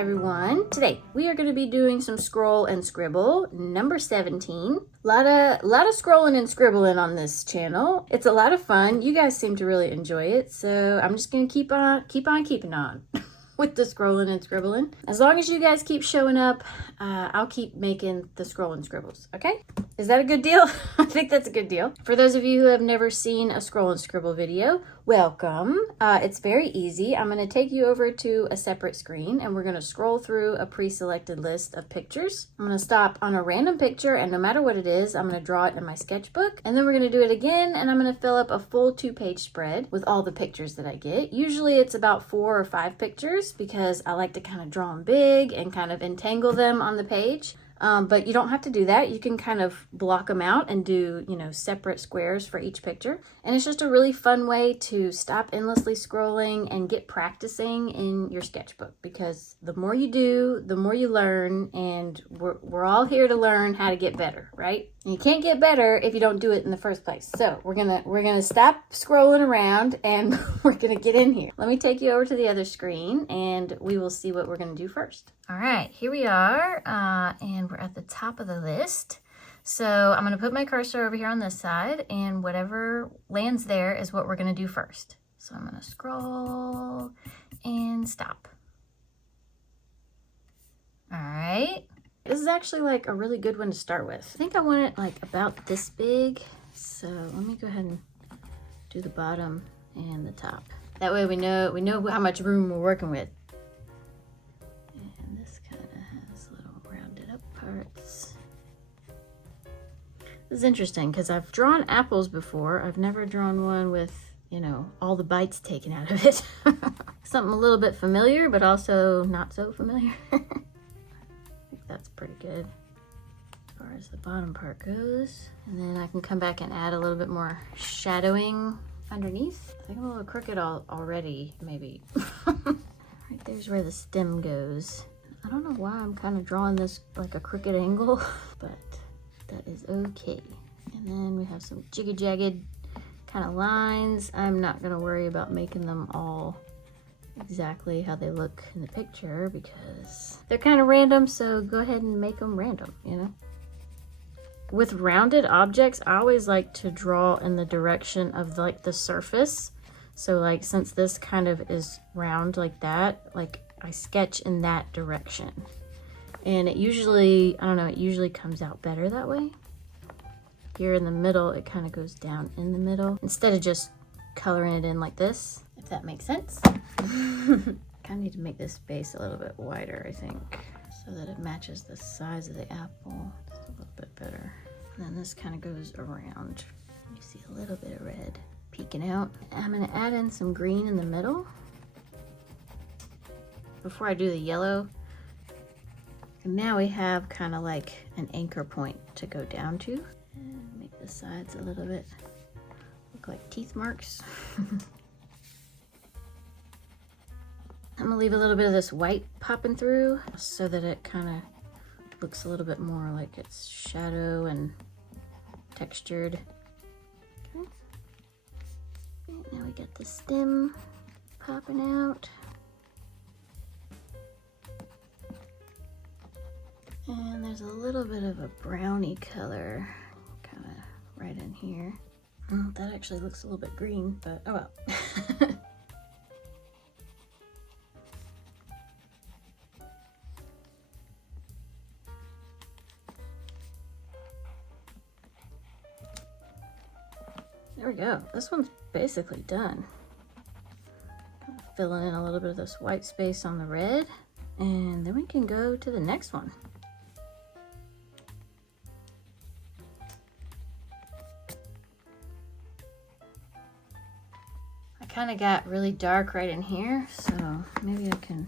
everyone. Today we are going to be doing some scroll and scribble number 17. A lot of scrolling and scribbling on this channel. It's a lot of fun. You guys seem to really enjoy it, so I'm just going to keep on keeping on with the scrolling and scribbling. As long as you guys keep showing up, I'll keep making the scroll and scribbles. Okay? Is that a good deal? I think that's a good deal. For those of you who have never seen a scroll and scribble video, welcome. It's very easy. I'm going to take you over to a separate screen and we're going to scroll through a pre-selected list of pictures. I'm going to stop on a random picture, and no matter what it is, I'm going to draw it in my sketchbook, and then we're going to do it again, and I'm going to fill up a full 2-page spread with all the pictures that I get. Usually it's about 4 or 5 pictures because I like to kind of draw them big and kind of entangle them on the page. But you don't have to do that. You can kind of block them out and do, separate squares for each picture. And it's just a really fun way to stop endlessly scrolling and get practicing in your sketchbook, because the more you do, the more you learn, and we're all here to learn how to get better, right? And you can't get better if you don't do it in the first place. So we're gonna stop scrolling around and we're gonna get in here. Let me take you over to the other screen and we will see what we're gonna do first. All right, here we are, and we're at the top of the list. So I'm gonna put my cursor over here on this side, and whatever lands there is what we're gonna do first. So I'm gonna scroll and stop. All right. This is actually like a really good one to start with. I think I want it like about this big. So let me go ahead and do the bottom and the top. That way we know how much room we're working with. And this kind of has little rounded up parts. This is interesting because I've drawn apples before. I've never drawn one with, all the bites taken out of it. Something a little bit familiar, but also not so familiar. That's pretty good as far as the bottom part goes. And then I can come back and add a little bit more shadowing underneath. I think I'm a little crooked already, maybe. Right there's where the stem goes. I don't know why I'm kind of drawing this like a crooked angle, but that is okay. And then we have some jiggy-jagged kind of lines. I'm not gonna worry about making them all exactly how they look in the picture because they're kind of random, so go ahead and make them random, With rounded objects, I always like to draw in the direction of like the surface. So like since this kind of is round like that, like I sketch in that direction. And it usually, I don't know, it usually comes out better that way. Here in the middle, it kind of goes down in the middle instead of just coloring it in like this, if that makes sense. Kind of need to make this base a little bit wider, I think, so that it matches the size of the apple just a little bit better. And then this kind of goes around. You see a little bit of red peeking out. I'm going to add in some green in the middle before I do the yellow. And now we have kind of like an anchor point to go down to. And make the sides a little bit look like teeth marks. I'm gonna leave a little bit of this white popping through so that it kind of looks a little bit more like it's shadow and textured. Okay. Now we got the stem popping out. And there's a little bit of a browny color kind of right in here. Oh, that actually looks a little bit green, but oh well. There we go. This one's basically done. Filling in a little bit of this white space on the red, and then we can go to the next one. I kind of got really dark right in here, so maybe I can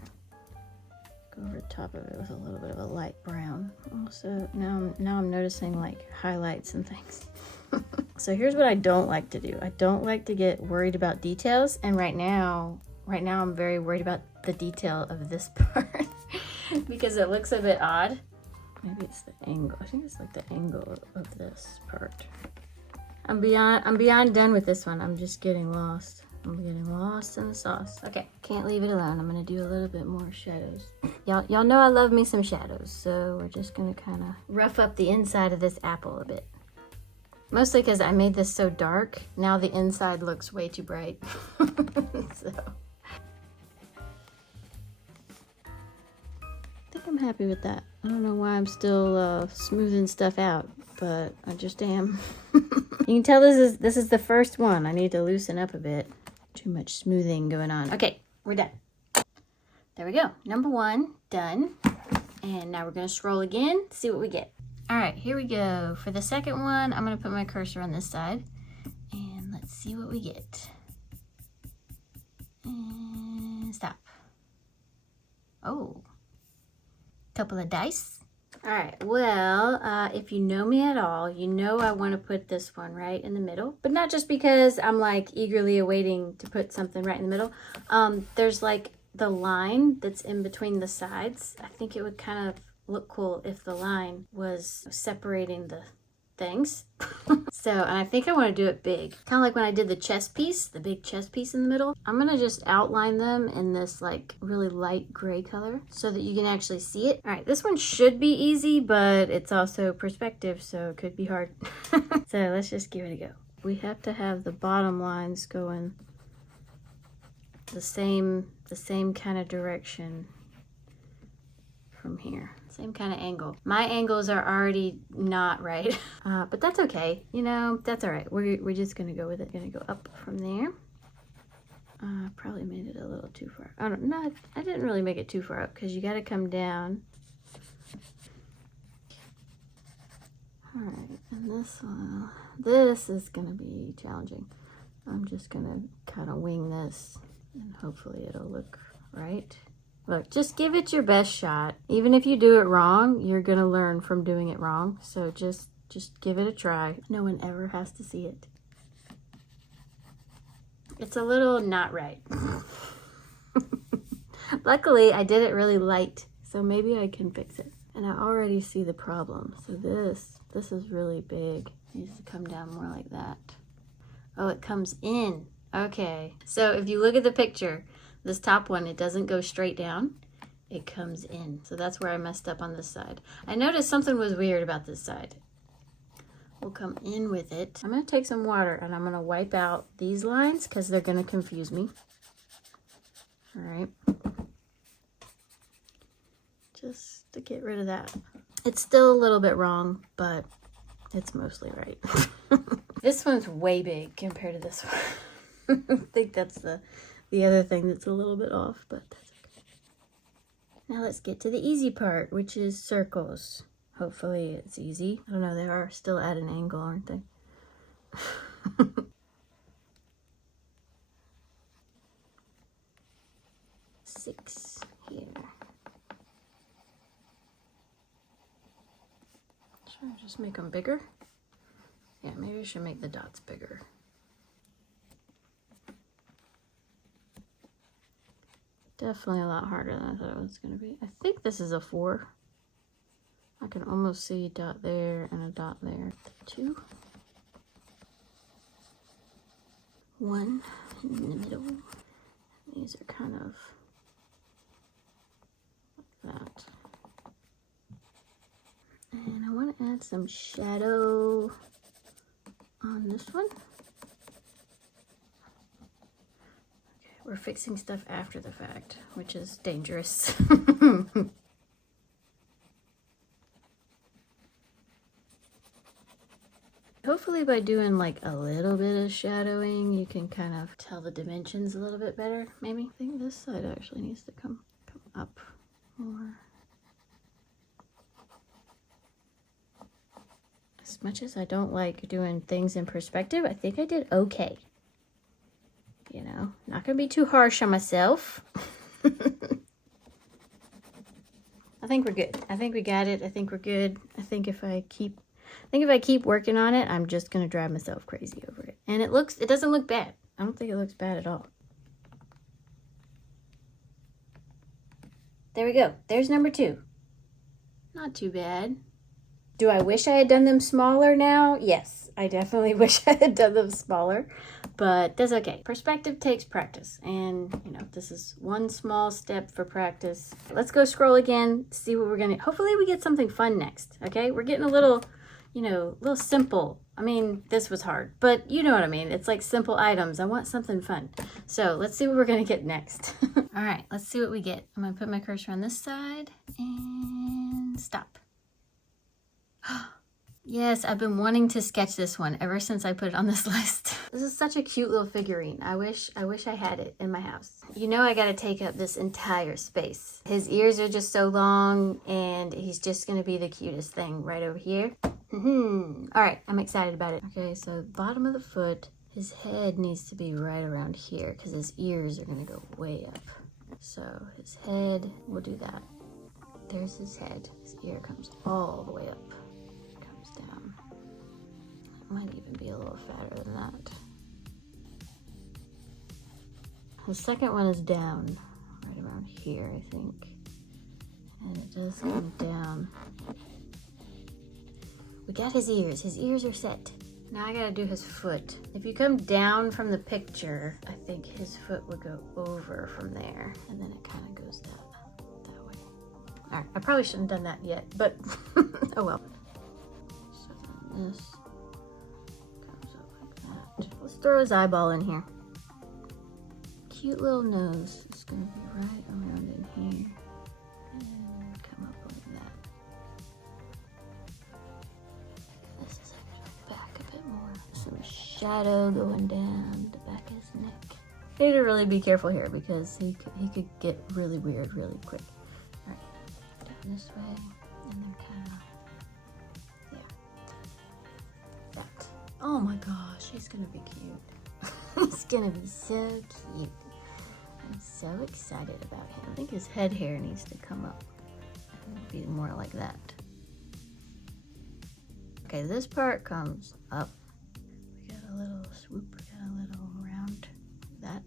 go over the top of it with a little bit of a light brown. Also, now I'm noticing like highlights and things. So here's what I don't like to do. I don't like to get worried about details, and right now I'm very worried about the detail of this part because it looks a bit odd. Maybe it's the angle. I think it's like the angle of this part. I'm beyond done with this one. I'm just getting lost. I'm getting lost in the sauce. Okay, can't leave it alone. I'm gonna do a little bit more shadows. Y'all know I love me some shadows, so we're just gonna kind of rough up the inside of this apple a bit. Mostly because I made this so dark, now the inside looks way too bright. So. I think I'm happy with that. I don't know why I'm still smoothing stuff out, but I just am. You can tell this is the first one. I need to loosen up a bit. Too much smoothing going on. Okay, we're done. There we go. Number 1, done. And now we're gonna scroll again, see what we get. All right, here we go. For the second one, I'm gonna put my cursor on this side and let's see what we get. And stop. Oh, couple of dice. All right, well, if you know me at all, you know I want to put this one right in the middle, but not just because I'm like eagerly awaiting to put something right in the middle. There's like the line that's in between the sides. I think it would kind of look cool if the line was separating the things. So, and I think I want to do it big. Kind of like when I did the chest piece, the big chest piece in the middle. I'm going to just outline them in this like really light gray color so that you can actually see it. All right, this one should be easy, but it's also perspective, so it could be hard. So let's just give it a go. We have to have the bottom lines going the same kind of direction from here. Same kind of angle. My angles are already not right, but that's okay. You know, that's all right. We're just gonna go with it. Gonna go up from there. Probably made it a little too far. I don't know. I didn't really make it too far up because you got to come down. All right, and this one. This is gonna be challenging. I'm just gonna kind of wing this, and hopefully it'll look right. Look, just give it your best shot. Even if you do it wrong, you're gonna learn from doing it wrong. So just give it a try. No one ever has to see it. It's a little not right. Luckily, I did it really light, so maybe I can fix it. And I already see the problem. So this is really big. It needs to come down more like that. Oh, it comes in. Okay. So if you look at the picture, this top one, it doesn't go straight down, it comes in. So that's where I messed up on this side. I noticed something was weird about this side. We'll come in with it. I'm gonna take some water and I'm gonna wipe out these lines because they're gonna confuse me. All right. Just to get rid of that. It's still a little bit wrong, but it's mostly right. This one's way big compared to this one. I think that's the other thing that's a little bit off, but that's okay. Now let's get to the easy part, which is circles. Hopefully it's easy. I don't know, they are still at an angle, aren't they? 6 here. Should I just make them bigger? Yeah, maybe I should make the dots bigger. Definitely a lot harder than I thought it was going to be. I think this is a 4. I can almost see a dot there and a dot there. 2. 1 in the middle. These are kind of like that. And I want to add some shadow on this one. We're fixing stuff after the fact, which is dangerous. Hopefully by doing like a little bit of shadowing, you can kind of tell the dimensions a little bit better, maybe. I think this side actually needs to come up more. As much as I don't like doing things in perspective, I think I did okay. You know, not gonna be too harsh on myself. I think we're good. I think we got it. I think we're good. I think if I keep working on it, I'm just gonna drive myself crazy over it. And it doesn't look bad. I don't think it looks bad at all. There we go. There's number 2. Not too bad. Do I wish I had done them smaller now? Yes, I definitely wish I had done them smaller, but that's okay. Perspective takes practice, and you know, this is one small step for practice. Let's go scroll again, see what we're gonna, hopefully we get something fun next, okay? We're getting a little, you know, a little simple. I mean, this was hard, but you know what I mean. It's like simple items. I want something fun. So let's see what we're gonna get next. All right, let's see what we get. I'm gonna put my cursor on this side and stop. Yes, I've been wanting to sketch this one ever since I put it on this list. This is such a cute little figurine. I wish I had it in my house. You know, I gotta take up this entire space. His ears are just so long, and he's just gonna be the cutest thing right over here. All right, I'm excited about it. Okay, so bottom of the foot, his head needs to be right around here because his ears are gonna go way up. So his head, we'll do that. There's his head. His ear comes all the way up. Down. It might even be a little fatter than that. The second one is down, right around here, I think. And it does come down. We got his ears. His ears are set. Now I gotta do his foot. If you come down from the picture, I think his foot would go over from there, and then it kind of goes that way. All right, I probably shouldn't have done that yet, but oh well. This comes up like that. Let's throw his eyeball in here. Cute little nose. It's gonna be right around in here and come up like that. This is actually back a bit more. Some shadow going down the back of his neck. You need to really be careful here because he could get really weird really quick. All right, down this way and then kind of. Oh my gosh, he's gonna be cute. He's gonna be so cute. I'm so excited about him. I think his head hair needs to come up and be more like that. Okay, this part comes up. We got a little swoop, we got a little round like that.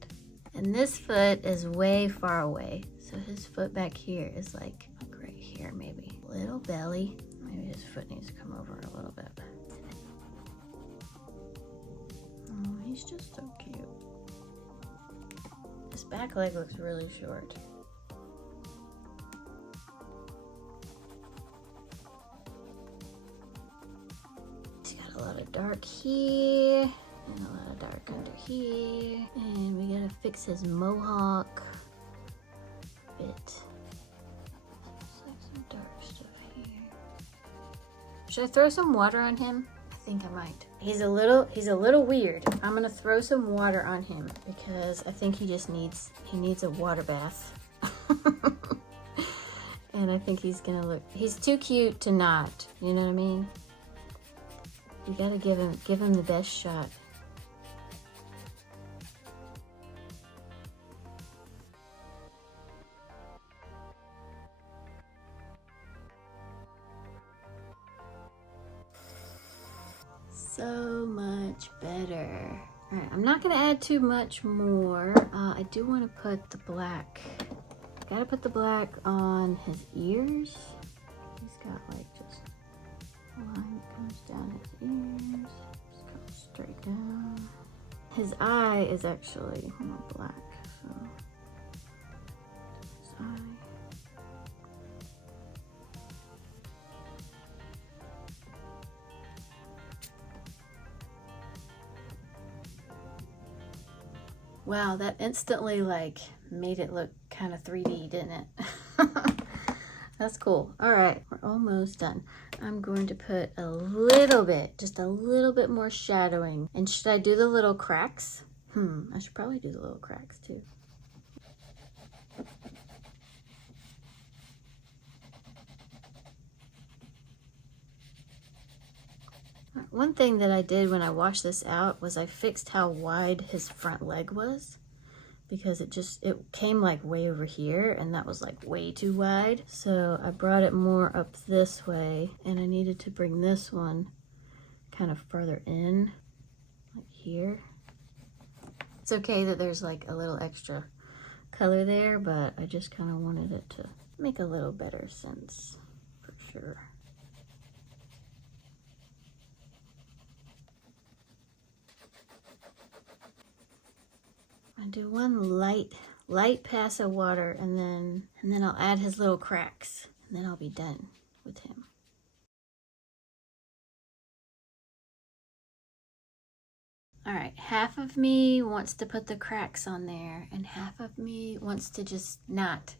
And this foot is way far away. So his foot back here is like right here maybe. Little belly. Maybe his foot needs to come over a little bit. Oh, he's just so cute. His back leg looks really short. He's got a lot of dark here, and a lot of dark under here. And we gotta fix his mohawk a bit. Looks like some dark stuff here. Should I throw some water on him? I think I might. He's a little weird. I'm gonna throw some water on him because I think he needs a water bath. And I think he's too cute to not, you know what I mean? You gotta give him the best shot. So much better. All right, I'm not gonna add too much more. I do want to put the black. Gotta put the black on his ears. He's got like just a line that comes down his ears. Just comes straight down. His eye is actually more black, so his eye. Wow, that instantly like made it look kind of 3D, didn't it? That's cool. All right, we're almost done. I'm going to put a little bit, just a little bit more shadowing. And should I do the little cracks? I should probably do the little cracks too. One thing that I did when I washed this out was I fixed how wide his front leg was, because it came like way over here and that was like way too wide. So I brought it more up this way, and I needed to bring this one kind of further in, like here. It's okay that there's like a little extra color there, but I just kind of wanted it to make a little better sense for sure. I do one light pass of water, and then I'll add his little cracks, and then I'll be done with him. All right, half of me wants to put the cracks on there, and half of me wants to just not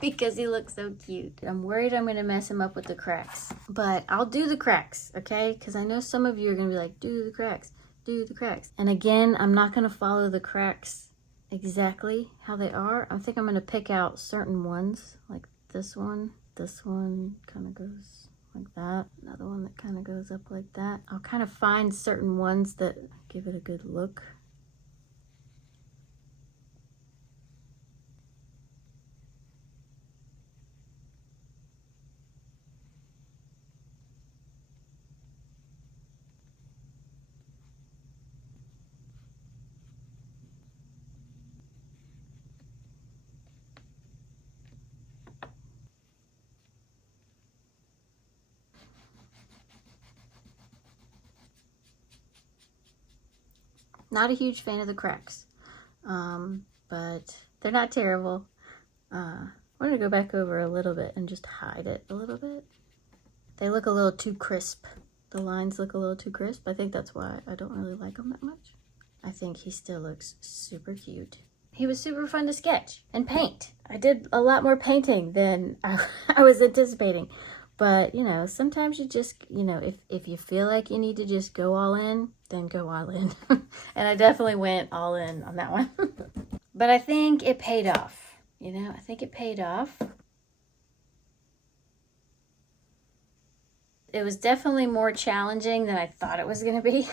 because he looks so cute. I'm worried I'm gonna mess him up with the cracks, but I'll do the cracks, okay? Because I know some of you are gonna be like, do the cracks, do the cracks. And again, I'm not gonna follow the cracks exactly how they are. I think I'm gonna pick out certain ones, like this one kind of goes like that. Another one that kind of goes up like that. I'll kind of find certain ones that give it a good look. Not a huge fan of the cracks, but they're not terrible. I'm gonna go back over a little bit and just hide it a little bit. They look a little too crisp. The lines look a little too crisp. I think that's why I don't really like them that much. I think he still looks super cute. He was super fun to sketch and paint. I did a lot more painting than I was anticipating. But, you know, sometimes you just, you know, if you feel like you need to just go all in, then go all in. And I definitely went all in on that one. But I think it paid off. You know, I think it paid off. It was definitely more challenging than I thought it was going to be.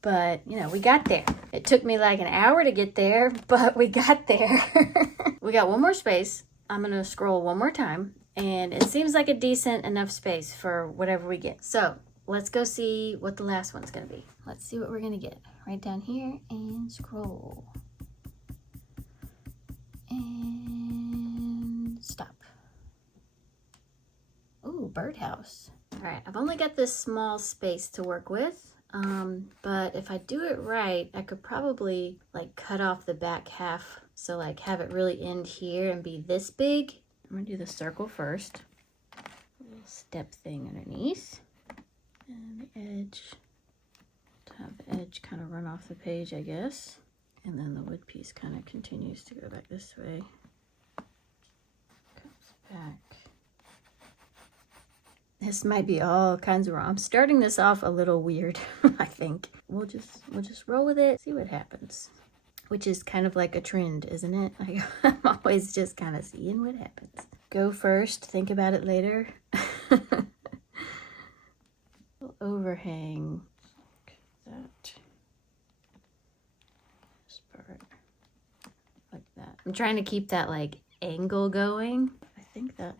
But, you know, we got there. It took me like an hour to get there, but we got there. We got one more space. I'm going to scroll one more time. And it seems like a decent enough space for whatever we get. So let's go see what the last one's going to be. Let's see what we're going to get. Right down here and scroll. And stop. Ooh, birdhouse. All right, I've only got this small space to work with. But if I do it right, I could probably like cut off the back half. So like have it really end here and be this big. I'm gonna do the circle first. A little step thing underneath. And the edge, to have the edge kind of run off the page, I guess. And then the wood piece kind of continues to go back this way. Comes back. This might be all kinds of wrong. I'm starting this off a little weird, I think. We'll just roll with it, see what happens. Which is kind of like a trend, isn't it? Like, I'm always just kind of seeing what happens. Go first, think about it later. Overhang, like that. This part, like that. I'm trying to keep that like angle going. I think that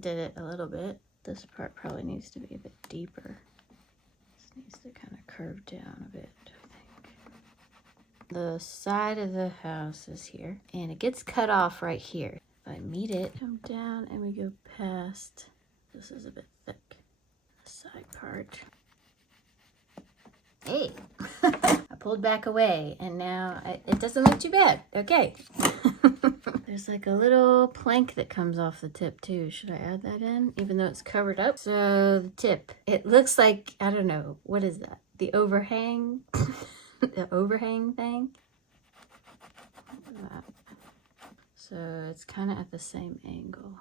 did it a little bit. This part probably needs to be a bit deeper. This needs to kind of curve down a bit. The side of the house is here, and it gets cut off right here. If I meet it, come down and we go past. This is a bit thick. The side part. Hey, I pulled back away, and now it doesn't look too bad. Okay. There's like a little plank that comes off the tip too. Should I add that in, even though it's covered up? So the tip, it looks like, I don't know, what is that? The overhang. The overhang thing. Like that. So it's kind of at the same angle.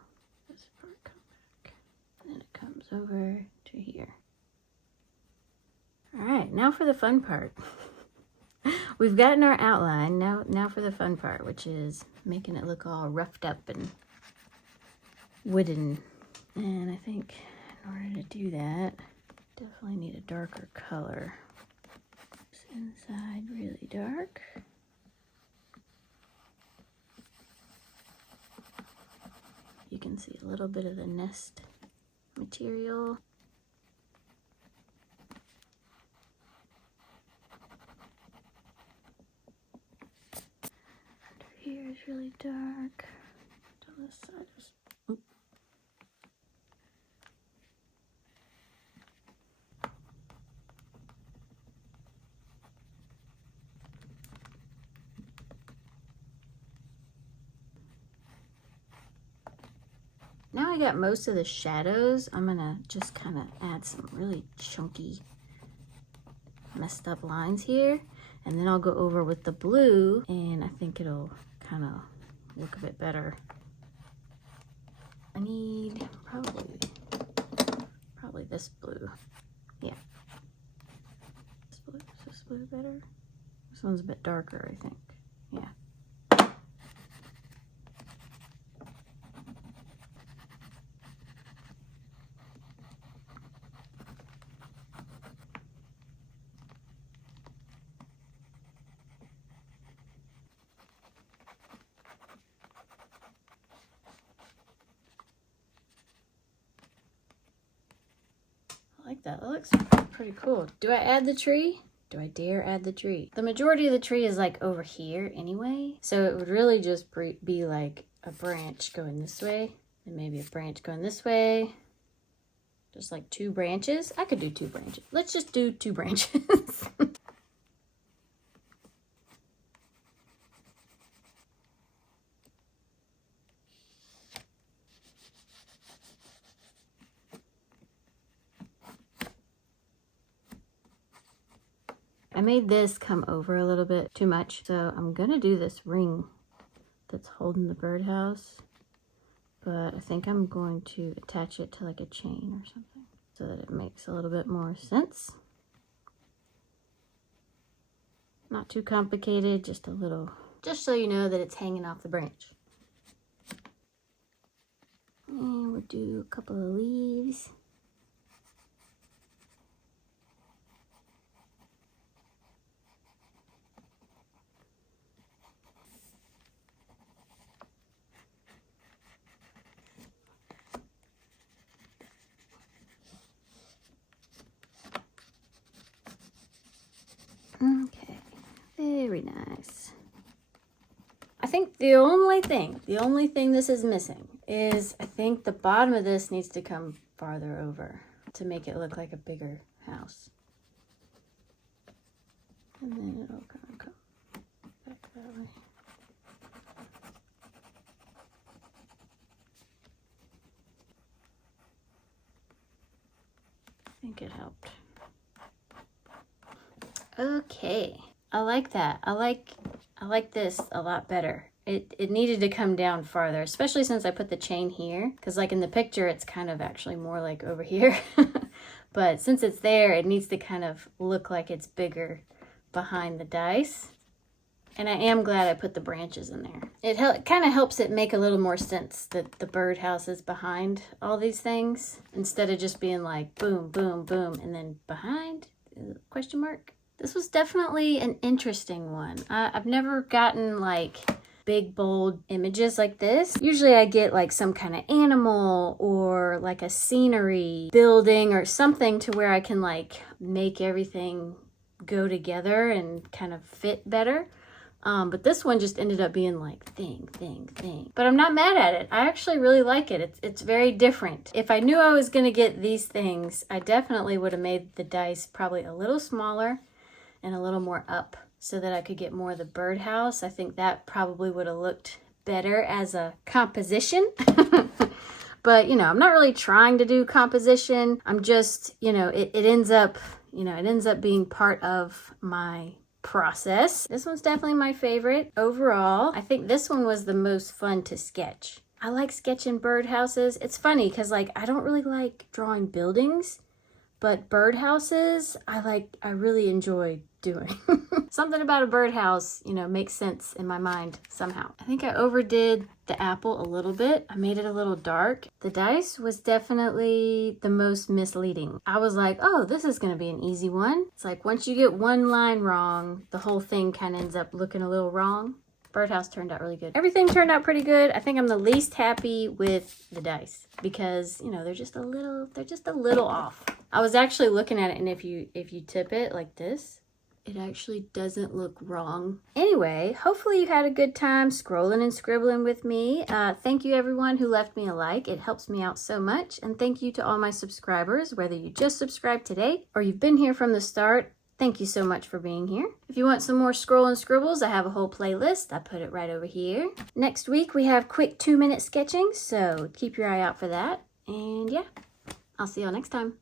This part comes back. And then it comes over to here. All right, now for the fun part. We've gotten our outline. Now for the fun part, which is making it look all roughed up and wooden. And I think in order to do that, definitely need a darker color. Inside really dark. You can see a little bit of the nest material. Under here is really dark. On this side is kind of got most of the shadows. I'm gonna just kind of add some really chunky, messed up lines here. And then I'll go over with the blue, and I think it'll kind of look a bit better. I need probably this blue. Yeah. Is this blue better? This one's a bit darker, I think. Yeah. I like that. That looks pretty cool. Do I add the tree? Do I dare add the tree? The majority of the tree is like over here anyway. So it would really just be like a branch going this way and maybe a branch going this way. Just like 2 branches. I could do 2 branches. Let's just do 2 branches. I made this come over a little bit too much, so I'm gonna do this ring that's holding the birdhouse, but I think I'm going to attach it to like a chain or something so that it makes a little bit more sense. Not too complicated, just a little, just so you know that it's hanging off the branch. And we'll do a couple of leaves. Okay, very nice. I think the only thing this is missing is I think the bottom of this needs to come farther over to make it look like a bigger house. And then it'll kind of come back that way. I think it helped. Okay, I like that. I like this a lot better. It needed to come down farther, especially since I put the chain here, because like in the picture it's kind of actually more like over here. But since it's there, it needs to kind of look like it's bigger behind the dice. And I am glad I put the branches in there. It kind of helps it make a little more sense that the birdhouse is behind all these things, instead of just being like boom, boom, boom, and then behind, question mark. This was definitely an interesting one. I've never gotten like big, bold images like this. Usually I get like some kind of animal or like a scenery, building or something to where I can like make everything go together and kind of fit better. But this one just ended up being like thing. But I'm not mad at it. I actually really like it. It's very different. If I knew I was gonna get these things, I definitely would have made the dice probably a little smaller and a little more up so that I could get more of the birdhouse. I think that probably would have looked better as a composition. But, you know, I'm not really trying to do composition. I'm just, you know, it ends up being part of my process. This one's definitely my favorite overall. I think this one was the most fun to sketch. I like sketching birdhouses. It's funny because like I don't really like drawing buildings, but birdhouses I really enjoy doing. Something about a birdhouse, you know, makes sense in my mind somehow. I think I overdid the apple a little bit. I made it a little dark. The dice was definitely the most misleading. I was like, oh, this is gonna be an easy one. It's like once you get one line wrong, the whole thing kind of ends up looking a little wrong. Birdhouse turned out really good. Everything turned out pretty good. I think I'm the least happy with the dice because, you know, they're just a little off. I was actually looking at it, and if you tip it like this, it actually doesn't look wrong. Anyway, hopefully you had a good time scrolling and scribbling with me. Thank you everyone who left me a like. It helps me out so much. And thank you to all my subscribers, whether you just subscribed today or you've been here from the start. Thank you so much for being here. If you want some more scroll and scribbles, I have a whole playlist. I put it right over here. Next week, we have quick 2-minute sketching, so keep your eye out for that. And yeah, I'll see y'all next time.